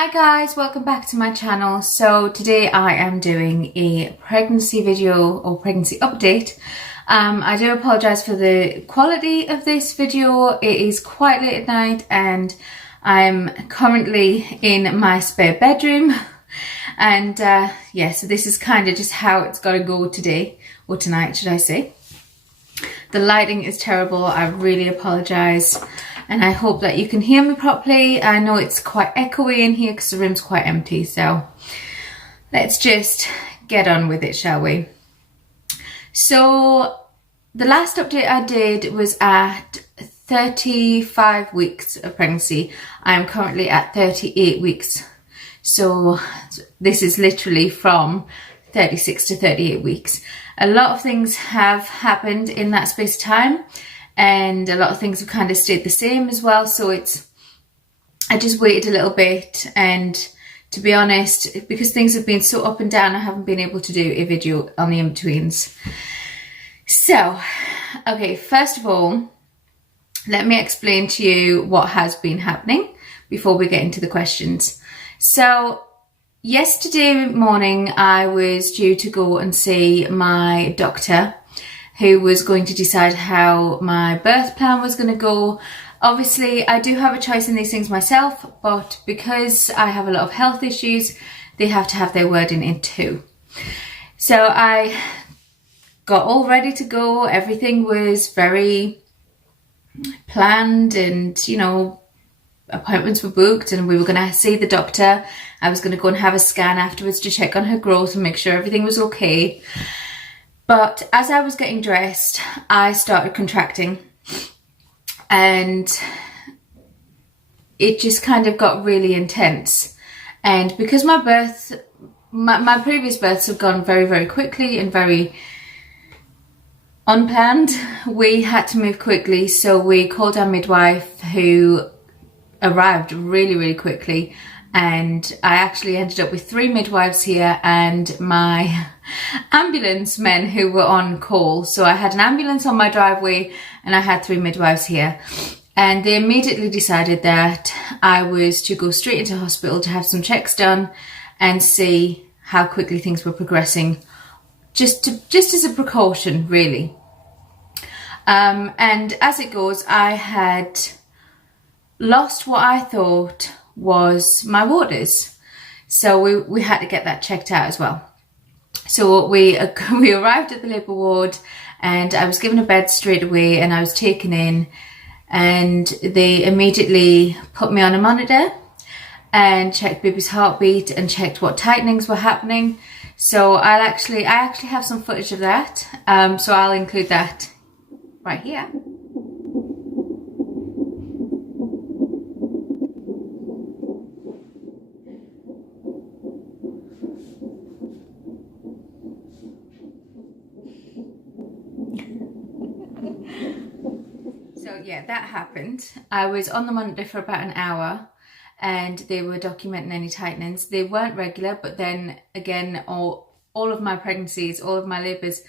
Hi guys, welcome back to my channel. So today I am doing a pregnancy video or pregnancy update. I do apologise for the quality of this video. It is quite late at night and I'm currently in my spare bedroom and yeah, so this is kind of just how it's got to go today, or tonight should I say. The lighting is terrible, I really apologise. And I hope that you can hear me properly. I know it's quite echoey in here because the room's quite empty. So let's just get on with it, shall we? So the last update I did was at 35 weeks of pregnancy. I'm currently at 38 weeks. So this is literally from 36 to 38 weeks. A lot of things have happened in that space of time. And a lot of things have kind of stayed the same as well. So I just waited a little bit, and to be honest, because things have been so up and down, I haven't been able to do a video on the in-betweens. So, okay, first of all, let me explain to you what has been happening before we get into the questions. So, yesterday morning, I was due to go and see my doctor, who was going to decide how my birth plan was going to go. Obviously, I do have a choice in these things myself, but because I have a lot of health issues, they have to have their word in it too. So I got all ready to go. Everything was very planned and, you know, appointments were booked and we were going to see the doctor. I was going to go and have a scan afterwards to check on her growth and make sure everything was okay. But as I was getting dressed, I started contracting and it just kind of got really intense. And because my previous births have gone very, very quickly and very unplanned, we had to move quickly. So we called our midwife, who arrived really, really quickly. And I actually ended up with 3 midwives here and my ambulance men who were on call. So I had an ambulance on my driveway and I had 3 midwives here. And they immediately decided that I was to go straight into hospital to have some checks done and see how quickly things were progressing, just as a precaution, really. And as it goes, I had lost what I thought was my waters, so we had to get that checked out as well. So we arrived at the labour ward and I was given a bed straight away and I was taken in, and they immediately put me on a monitor and checked baby's heartbeat and checked what tightenings were happening. So I actually have some footage of that, so I'll include that right here. So yeah, that happened. I was on the monitor for about an hour and they were documenting any tightenings. They weren't regular, but then again, all of my pregnancies, all of my labours,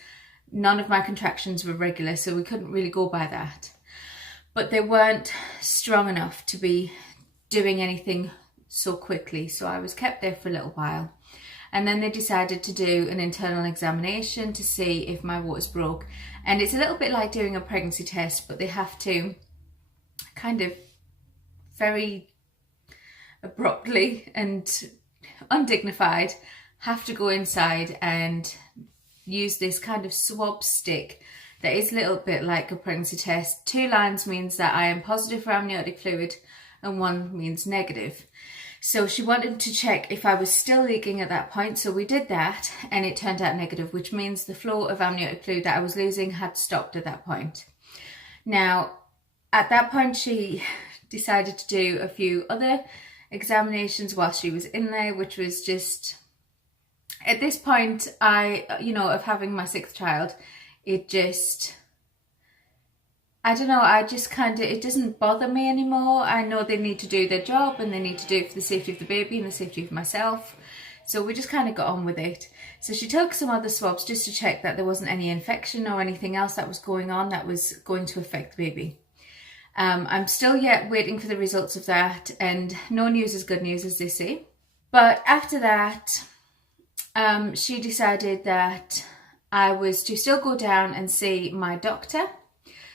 none of my contractions were regular, so we couldn't really go by that. But they weren't strong enough to be doing anything so quickly, so I was kept there for a little while. And then they decided to do an internal examination to see if my waters broke. And it's a little bit like doing a pregnancy test, but they have to kind of very abruptly and undignified have to go inside and use this kind of swab stick that is a little bit like a pregnancy test. 2 lines means that I am positive for amniotic fluid and 1 means negative. So she wanted to check if I was still leaking at that point. So we did that and it turned out negative, which means the flow of amniotic fluid that I was losing had stopped at that point. Now, at that point, she decided to do a few other examinations while she was in there, which was just, at this point, of having my 6th child, it just, I don't know, it doesn't bother me anymore. I know they need to do their job and they need to do it for the safety of the baby and the safety of myself. So we just kind of got on with it. So she took some other swabs just to check that there wasn't any infection or anything else that was going on that was going to affect the baby. I'm still yet waiting for the results of that, and no news is good news, as they say. But after that, she decided that I was to still go down and see my doctor.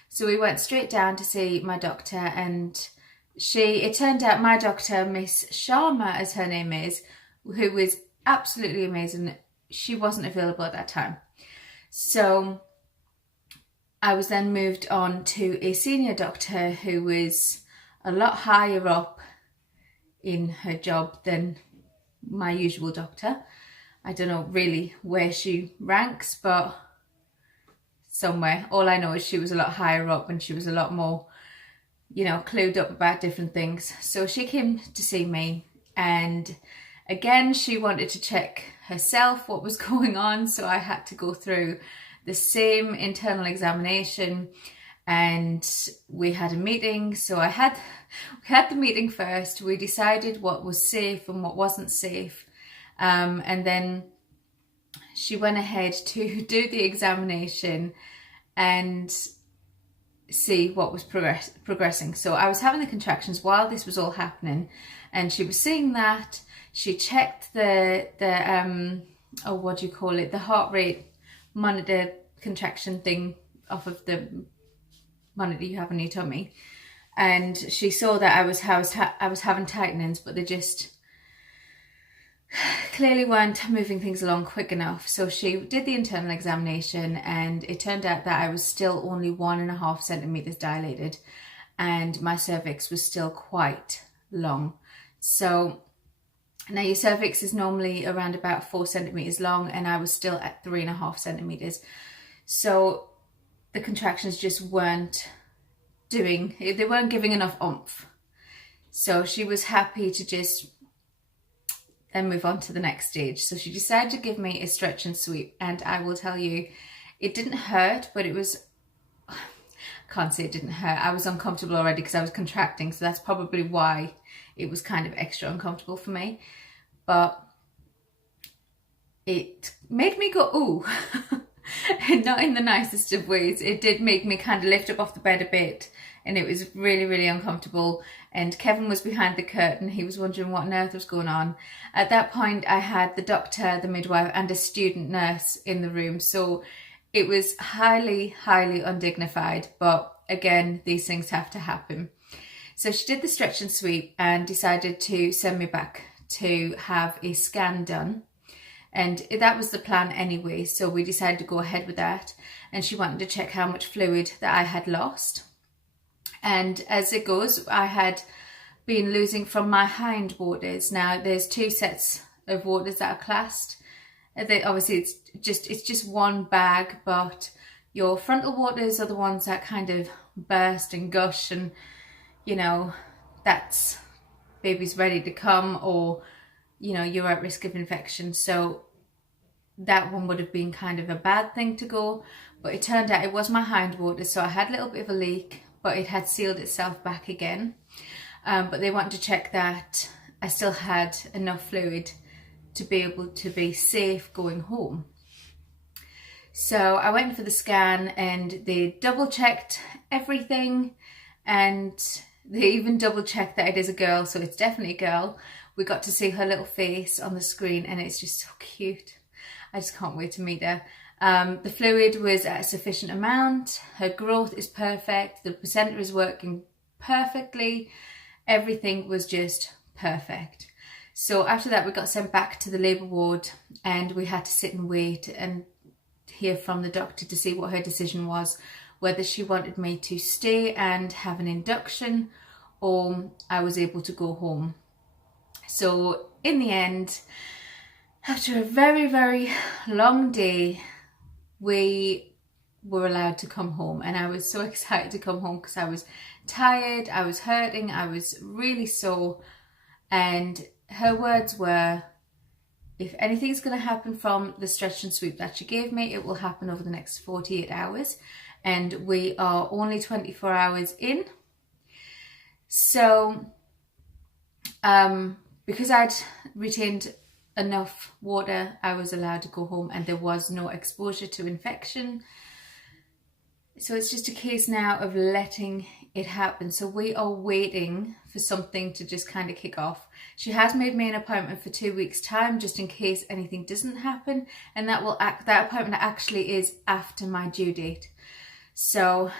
So we went straight down to see my doctor, and it turned out my doctor, Miss Sharma as her name is, who was absolutely amazing, she wasn't available at that time. So I was then moved on to a senior doctor who was a lot higher up in her job than my usual doctor. I don't know really where she ranks, but somewhere. All I know is she was a lot higher up and she was a lot more, clued up about different things. So she came to see me, and again, she wanted to check herself what was going on. So I had to go through the same internal examination, and we had a meeting. So we had the meeting first. We decided what was safe and what wasn't safe. And then she went ahead to do the examination and see what was progressing. So I was having the contractions while this was all happening, and she was seeing that. She checked the the heart rate monitor contraction thing off of the monitor you have on your tummy, and she saw that I was having tightenings, but they just clearly weren't moving things along quick enough. So she did the internal examination, and it turned out that I was still only 1.5 centimeters dilated, and my cervix was still quite long. So now your cervix is normally around about 4 centimeters long, and I was still at 3.5 centimeters. So the contractions just weren't giving enough oomph. So she was happy to just then move on to the next stage. So she decided to give me a stretch and sweep, and I will tell you, it didn't hurt, but I can't say it didn't hurt. I was uncomfortable already because I was contracting, so that's probably why it was kind of extra uncomfortable for me. But it made me go, ooh, not in the nicest of ways. It did make me kind of lift up off the bed a bit, and it was really, really uncomfortable. And Kevin was behind the curtain. He was wondering what on earth was going on. At that point, I had the doctor, the midwife, and a student nurse in the room. So it was highly, highly undignified. But again, these things have to happen. So she did the stretch and sweep and decided to send me back to have a scan done. And that was the plan anyway. So we decided to go ahead with that. And she wanted to check how much fluid that I had lost. And as it goes, I had been losing from my hind waters. Now there's 2 sets of waters that are classed. Obviously it's just one bag, but your frontal waters are the ones that kind of burst and gush, and that's baby's ready to come, or you're at risk of infection. So that one would have been kind of a bad thing to go, but it turned out it was my hind waters. So I had a little bit of a leak, but it had sealed itself back again. But they wanted to check that I still had enough fluid to be able to be safe going home. So I went for the scan, and they double checked everything, and they even double checked that it is a girl, so it's definitely a girl. We got to see her little face on the screen, and it's just so cute. I just can't wait to meet her. The fluid was at a sufficient amount. Her growth is perfect. The placenta is working perfectly. Everything was just perfect. So after that, we got sent back to the labour ward, and we had to sit and wait and hear from the doctor to see what her decision was, whether she wanted me to stay and have an induction, or I was able to go home. So in the end, after a very, very long day, we were allowed to come home, and I was so excited to come home because I was tired, I was hurting, I was really sore. And her words were, if anything's going to happen from the stretch and sweep that she gave me, it will happen over the next 48 hours. And we are only 24 hours in. So because I'd retained enough water, I was allowed to go home, and there was no exposure to infection. So it's just a case now of letting it happened. So we are waiting for something to just kind of kick off. She has made me an appointment for 2 weeks time, just in case anything doesn't happen. And that appointment actually is after my due date. So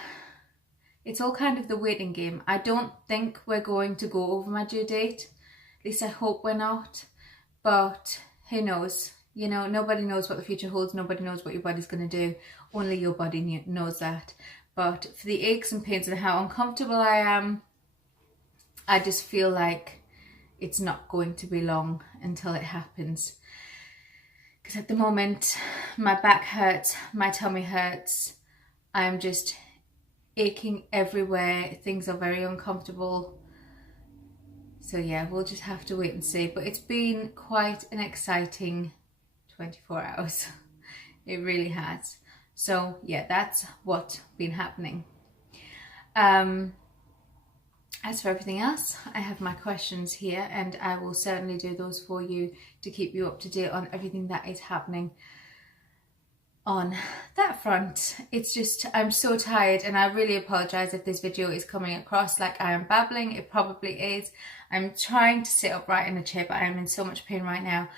it's all kind of the waiting game. I don't think we're going to go over my due date. At least I hope we're not. But who knows? You know, nobody knows what the future holds. Nobody knows what your body's going to do. Only your body knows that. But for the aches and pains and how uncomfortable I am, I just feel like it's not going to be long until it happens. Because at the moment, my back hurts, my tummy hurts. I'm just aching everywhere. Things are very uncomfortable. So yeah, we'll just have to wait and see. But it's been quite an exciting 24 hours. It really has. So yeah, that's what's been happening. As for everything else, I have my questions here, and I will certainly do those for you to keep you up to date on everything that is happening on that front. It's just, I'm so tired, and I really apologize if this video is coming across like I am babbling. It probably is. I'm trying to sit upright in a chair, but I am in so much pain right now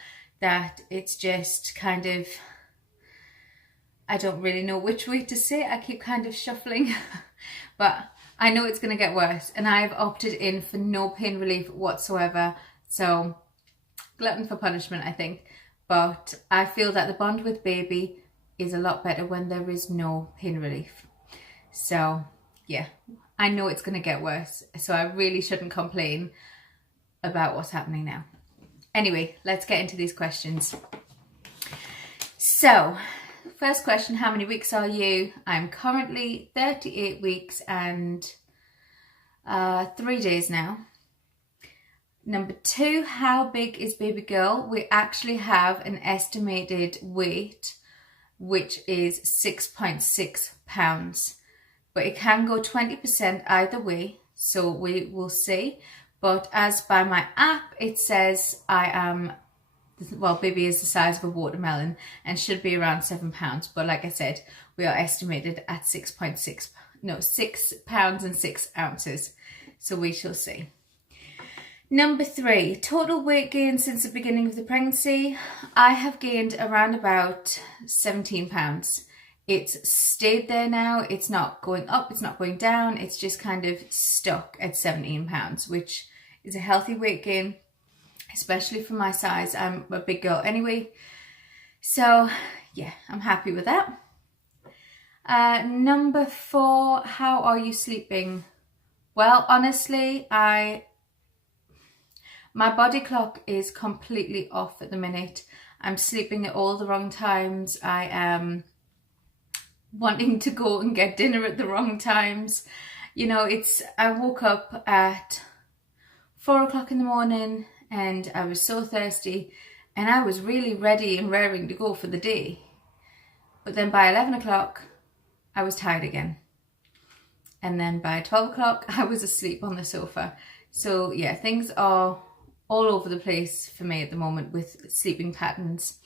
that it's just kind of, I don't really know which way to sit. I keep kind of shuffling, but I know it's going to get worse, and I've opted in for no pain relief whatsoever. So glutton for punishment, I think. But I feel that the bond with baby is a lot better when there is no pain relief. So yeah, I know it's going to get worse, so I really shouldn't complain about what's happening now. Anyway, let's get into these questions. So first question, how many weeks are you? I'm currently 38 weeks and 3 days now. Number 2, how big is baby girl? We actually have an estimated weight, which is 6.6 pounds. But it can go 20% either way, so we will see. But as by my app, it says I am, well, baby is the size of a watermelon and should be around 7 pounds. But like I said, we are estimated at 6 pounds and 6 ounces. So we shall see. Number 3, total weight gain since the beginning of the pregnancy. I have gained around about 17 pounds. It's stayed there now. It's not going up, it's not going down. It's just kind of stuck at 17 pounds, which is a healthy weight gain, especially for my size. I'm a big girl anyway. So yeah, I'm happy with that. Number 4, how are you sleeping? Well, honestly, my body clock is completely off at the minute. I'm sleeping at all the wrong times. I am wanting to go and get dinner at the wrong times. You know, I woke up at 4 o'clock in the morning and I was so thirsty and I was really ready and raring to go for the day. But then by 11 o'clock, I was tired again. And then by 12 o'clock, I was asleep on the sofa. So yeah, things are all over the place for me at the moment with sleeping patterns.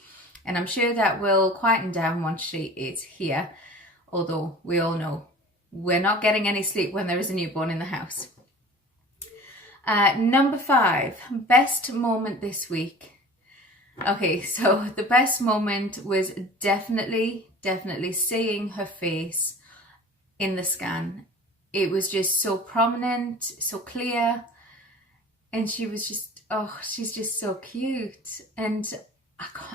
And I'm sure that will quieten down once she is here. Although we all know we're not getting any sleep when there is a newborn in the house. Number 5, best moment this week. Okay, so the best moment was definitely seeing her face in the scan. It was just so prominent, so clear, and she was just, oh, she's just so cute, and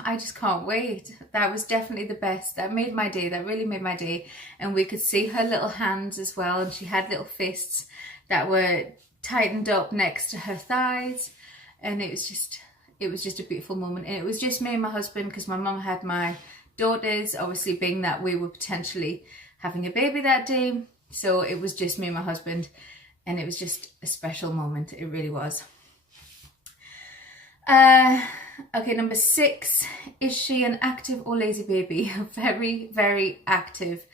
I just can't wait. That was definitely the best. That made my day. That really made my day. And we could see her little hands as well, and she had little fists that were tightened up next to her thighs, and it was just a beautiful moment. And it was just me and my husband, because my mum had my daughters, obviously being that we were potentially having a baby that day. So it was just me and my husband, and it was just a special moment. It really was. Okay, number 6, is she an active or lazy baby? Very, very active.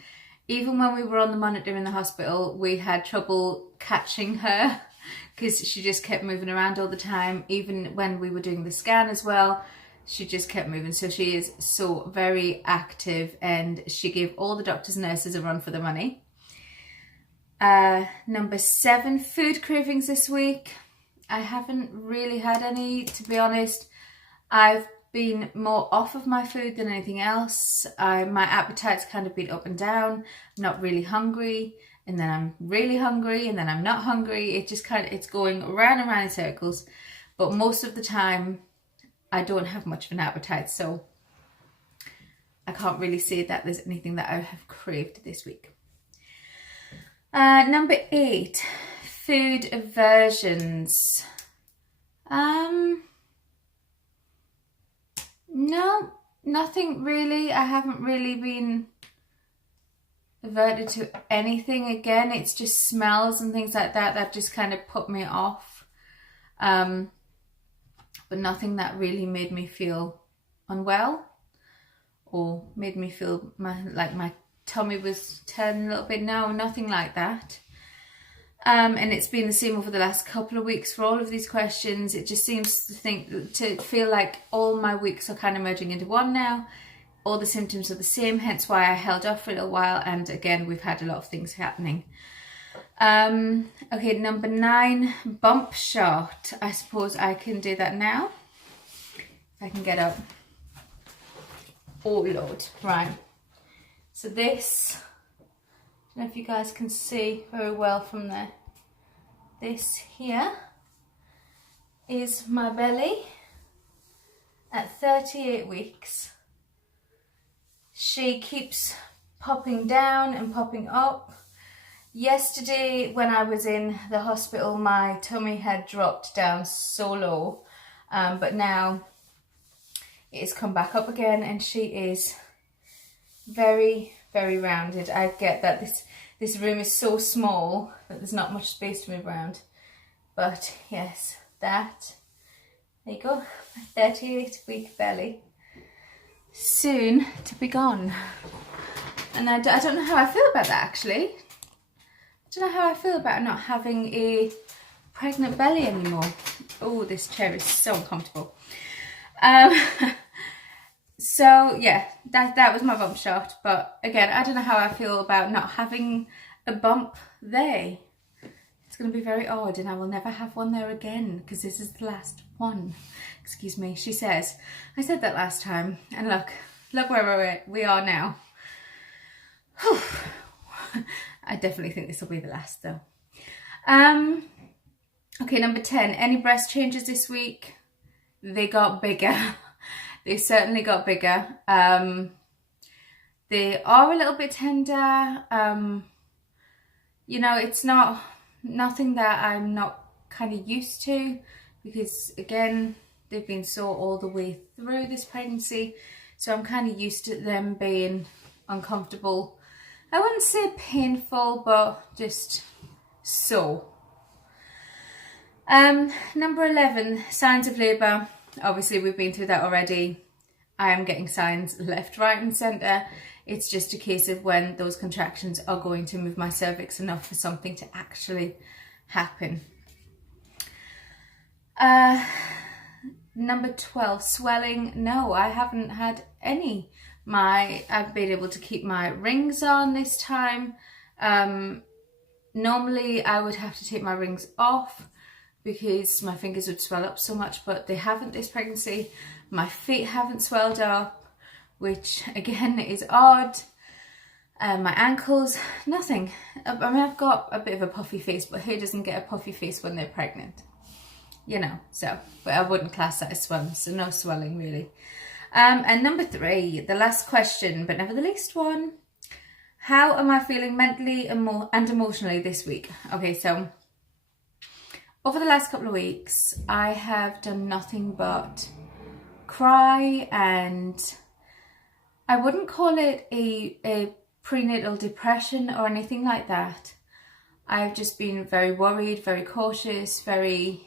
Even when we were on the monitor in the hospital, we had trouble catching her because she just kept moving around all the time. Even when we were doing the scan as well, she just kept moving. So she is so very active, and she gave all the doctors and nurses a run for the money. Number 7, food cravings this week. I haven't really had any, to be honest. I've been more off of my food than anything else. My appetite's kind of been up and down. I'm not really hungry, and then I'm really hungry, and then I'm not hungry. It just it's going around and around in circles. But most of the time, I don't have much of an appetite, so I can't really say that there's anything that I have craved this week. Number 8, food aversions. No, nothing really. I haven't really been averted to anything. Again, it's just smells and things like that that just kind of put me off. But nothing that really made me feel unwell or made me feel like my tummy was turning a little bit. No, nothing like that. And it's been the same over the last couple of weeks for all of these questions. It just seems to feel like all my weeks are kind of merging into one now. All the symptoms are the same, hence why I held off for a little while. And again, we've had a lot of things happening. Okay, number 9, bump shot. I suppose I can do that now. If I can get up. Oh Lord, right. So this, I don't know if you guys can see very well from there. This here is my belly at 38 weeks. She keeps popping down and popping up. Yesterday when I was in the hospital, my tummy had dropped down so low, but now it has come back up again, and she is very, very rounded. I get that this room is so small that there's not much space to move around. But yes, there you go, 38-week belly. Soon to be gone. And I don't know how I feel about that actually. I don't know how I feel about not having a pregnant belly anymore. Oh, this chair is so uncomfortable. So yeah, that was my bump shot. But again, I don't know how I feel about not having a bump there. It's going to be very odd, and I will never have one there again because this is the last one. Excuse me, she says. I said that last time, and look where we are now. Whew. I definitely think this will be the last though. Okay, number 10, any breast changes this week? They got bigger. They certainly got bigger. They are a little bit tender. You know, it's nothing that I'm not kind of used to, because again, they've been sore all the way through this pregnancy. So I'm kind of used to them being uncomfortable. I wouldn't say painful, but just sore. Number 11, signs of labour. Obviously, we've been through that already. I am getting signs left, right and centre. It's just a case of when those contractions are going to move my cervix enough for something to actually happen. Number 12, swelling. No, I haven't had any. I've been able to keep my rings on this time. Normally I would have to take my rings off because my fingers would swell up so much, but they haven't this pregnancy. My feet haven't swelled up, which again is odd. My ankles, nothing. I mean, I've got a bit of a puffy face, but who doesn't get a puffy face when they're pregnant? You know, so, but I wouldn't class that as swelling, so no swelling really. And number 3, the last question, but never the least one. How am I feeling mentally and emotionally this week? Okay, so over the last couple of weeks, I have done nothing but cry, and I wouldn't call it a prenatal depression or anything like that. I've just been very worried, very cautious, very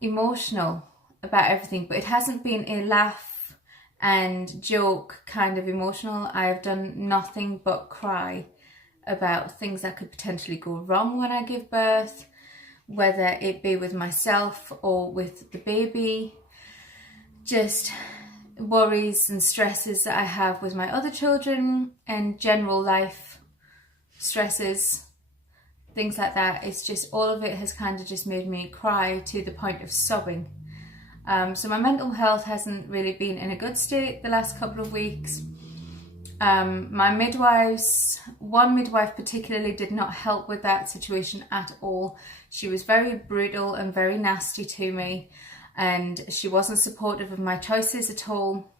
emotional about everything, but it hasn't been a laugh and joke kind of emotional. I've done nothing but cry about things that could potentially go wrong when I give birth, whether it be with myself or with the baby, just worries and stresses that I have with my other children and general life stresses, things like that. It's just, all of it has kind of just made me cry to the point of sobbing. So my mental health hasn't really been in a good state the last couple of weeks. My midwives, one midwife particularly, did not help with that situation at all. She was very brutal and very nasty to me, and she wasn't supportive of my choices at all.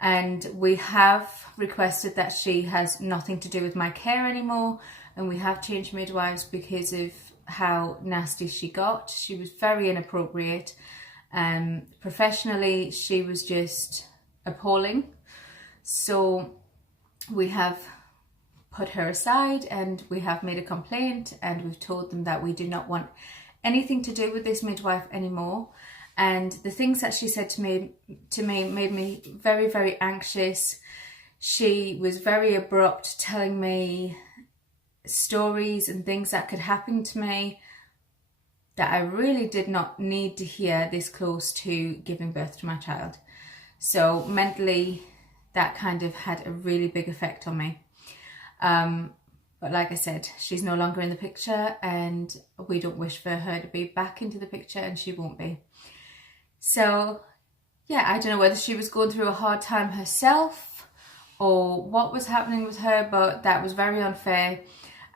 And we have requested that she has nothing to do with my care anymore, and we have changed midwives because of how nasty she got. She was very inappropriate. Professionally, she was just appalling. So we have put her aside and we have made a complaint, and we've told them that we do not want anything to do with this midwife anymore. And the things that she said to me made me very, very anxious. She was very abrupt, telling me stories and things that could happen to me that I really did not need to hear this close to giving birth to my child. So mentally, that kind of had a really big effect on me. But like I said, she's no longer in the picture, and we don't wish for her to be back into the picture, and she won't be. So yeah, I don't know whether she was going through a hard time herself or what was happening with her, but that was very unfair.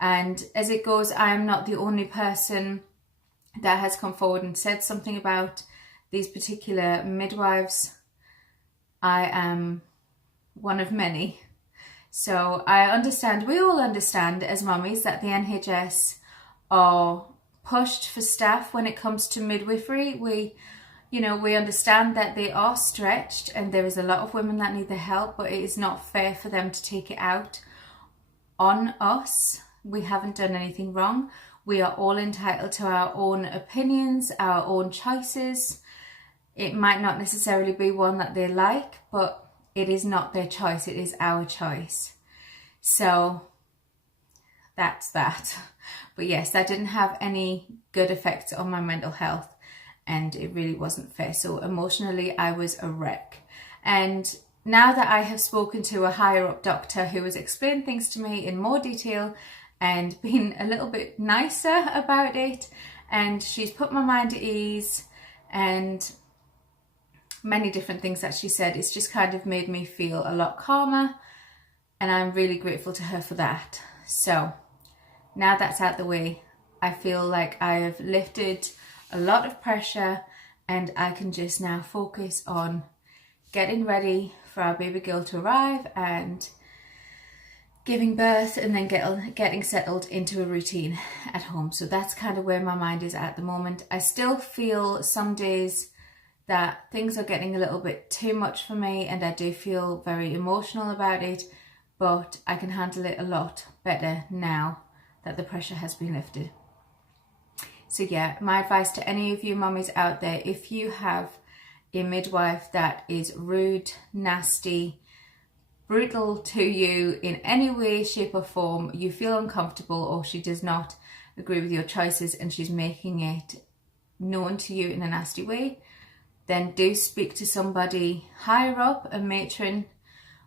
And as it goes, I am not the only person that has come forward and said something about these particular midwives. I am one of many. So I understand, we all understand as mummies, that the NHS are pushed for staff when it comes to midwifery. We understand that they are stretched, and there is a lot of women that need the help, but it is not fair for them to take it out on us. We haven't done anything wrong. We are all entitled to our own opinions, our own choices. It might not necessarily be one that they like, but it is not their choice, it is our choice. So that's that. But yes, that didn't have any good effects on my mental health, and it really wasn't fair. So emotionally, I was a wreck. And now that I have spoken to a higher up doctor who has explained things to me in more detail and been a little bit nicer about it, and she's put my mind at ease, and many different things that she said, it's just kind of made me feel a lot calmer, and I'm really grateful to her for that. So now that's out the way, I feel like I have lifted a lot of pressure, and I can just now focus on getting ready for our baby girl to arrive and giving birth, and then getting settled into a routine at home. So that's kind of where my mind is at the moment. I still feel some days that things are getting a little bit too much for me, and I do feel very emotional about it, but I can handle it a lot better now that the pressure has been lifted. So yeah, my advice to any of you mummies out there, if you have a midwife that is rude, nasty, brutal to you in any way, shape or form, you feel uncomfortable, or she does not agree with your choices and she's making it known to you in a nasty way, then do speak to somebody higher up, a matron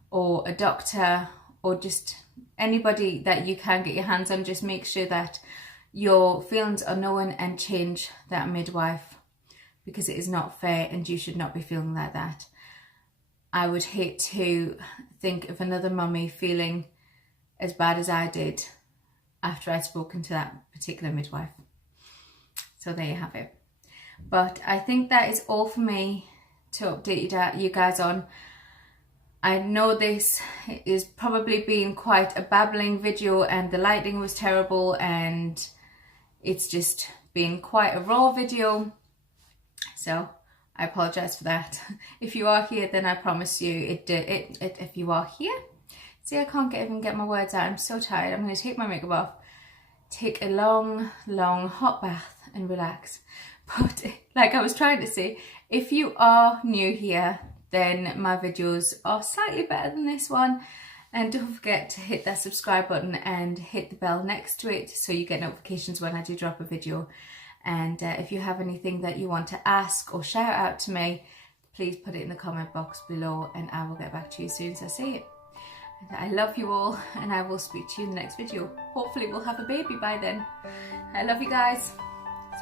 or a doctor, or just anybody that you can get your hands on. Just make sure that your feelings are known and change that midwife, because it is not fair and you should not be feeling like that. I would hate to think of another mummy feeling as bad as I did after I'd spoken to that particular midwife. So there you have it. But I think that is all for me to update you guys on. I know this is probably been quite a babbling video, and the lighting was terrible, and it's just been quite a raw video. So I apologize for that. If you are here, then I promise you if you are here. See, I can't even get my words out. I'm so tired. I'm going to take my makeup off, take a long hot bath and relax. But like I was trying to say, if you are new here, then my videos are slightly better than this one. And don't forget to hit that subscribe button and hit the bell next to it so you get notifications when I do drop a video. And if you have anything that you want to ask or shout out to me, please put it in the comment box below and I will get back to you as soon as I see it. I love you all, and I will speak to you in the next video. Hopefully we'll have a baby by then. I love you guys.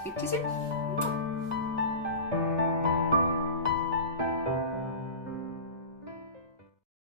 Speak to you soon.